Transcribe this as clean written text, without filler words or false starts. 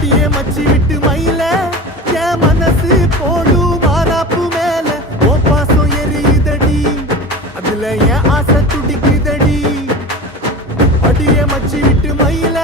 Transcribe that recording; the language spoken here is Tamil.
அடியே மச்சி விட்டு மயில என் மனசு போடு மாறாப்பு மேல ஓ பாசம் எரியுதடி அதுல என் ஆசை துடிக்குதடி அடியே மச்சி விட்டு மயில